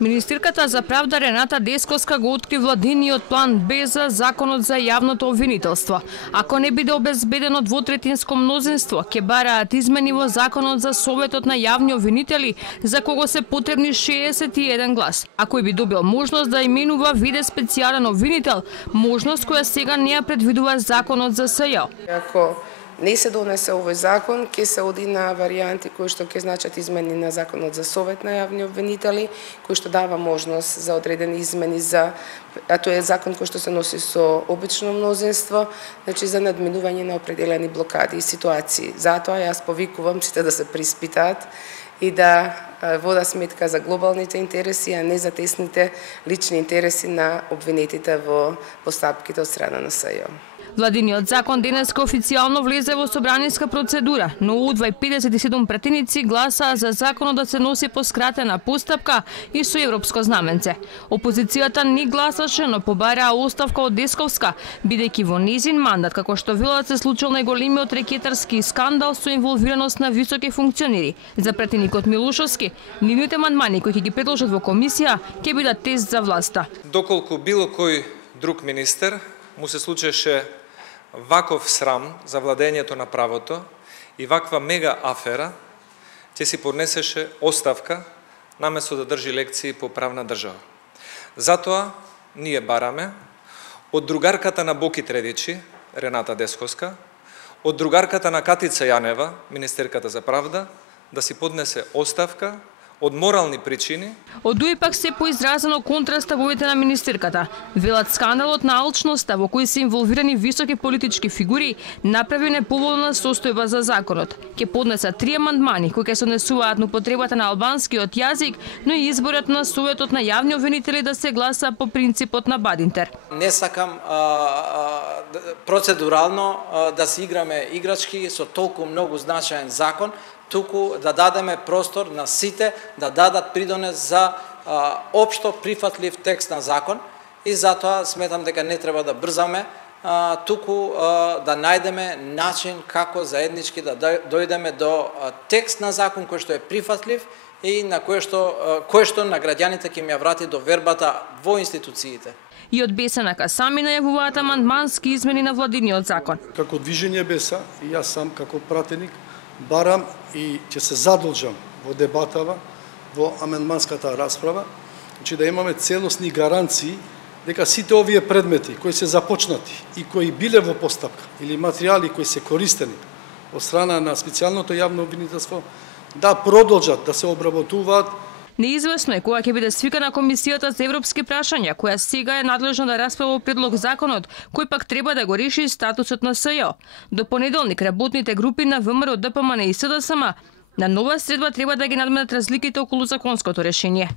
Министерката за правда Рената Десковска го откри владиниот план Б за Законот за јавното обвинителство. Ако не биде обезбедено двотретинско мнозинство, ќе бараат измени во Законот за Советот на јавни обвинители, за кого се потребни 61 глас. А кој би добил можност да именува виде специјален обвинител, можност која сега не ја предвидува Законот за СЈ. Ако не се донесе овој закон, ќе се оди на варијанти кои што ќе значат измени на Законот за Совет на јавни обвинители, кој што дава можност за одредени измени а тоа е закон кој што се носи со обично мнозинство, значи за надминување на определени блокади и ситуации. Затоа јас повикувам сите да се приспитаат и да вода сметка за глобалните интереси, а не за тесните лични интереси на обвинетите во постапките од страна на СЈ. Владиниот закон денеска официјално влезе во собраниска процедура, но УДВА и 57 пратеници гласаа за законот да се носи по скратена постапка и со европско знаменце. Опозицијата не гласаше, но побараа оставка од Десковска, бидејќи во незин мандат, како што велат, се случил најголемиот рекетарски скандал со инволвираност на високи функционери. За пратеникот Милошовски, нивните амандмани кои ќе ги предложат во комисија ќе бидат тест за власта. Доколку било кој друг министер му се случеше ваков срам за владењето на правото и ваква мега афера, ќе си поднесеше оставка наместо да држи лекции по правна држава. Затоа ние бараме од другарката на Боки Тредичи, Рената Десковска, од другарката на Катица Јанева, министерката за правда, да си поднесе оставка од морални причини. Од УИПАК се поизразено контра ставовите на министерката. Велат скандалот на алчноста во кој се инволвирани високи политички фигури направи неповолна состојба за законот. Ќе поднесат 3 амандмани кои ќе се однесуваат на употребата на албанскиот јазик, но и изборот на Советот на јавни обвинители да се гласа по принципот на Бадинтер. Не сакам процедурално да се играме играчки со толку многу значаен закон, туку да дадеме простор на сите да дадат придонес за општо прифатлив текст на закон и затоа сметам дека не треба да брзаме, туку да најдеме начин како заеднички да дојдеме до текст на закон кој што е прифатлив и на кој што на граѓаните ќе ја врати довербата во институциите. И од БСНК сами најавуваат амандмански измени на владиниот закон. Како движење БЕСА и јас сам како пратеник барам и ќе се задолжам во дебатава, во амендманската расправа, значи да имаме целосни гаранции дека сите овие предмети кои се започнати и кои биле во постапка или материјали кои се користени од страна на специјалното јавно обвинителство да продолжат да се обработуваат. Неизвестно е кога ќе биде свикана комисијата за европски прашања, која сега е надлежна да расправа предлог законот, кој пак треба да го реши статусот на СЈ. До понеделник работните групи на ВМРО, ДПМН и СДСМ на нова средба треба да ги надминат разликите околу законското решение.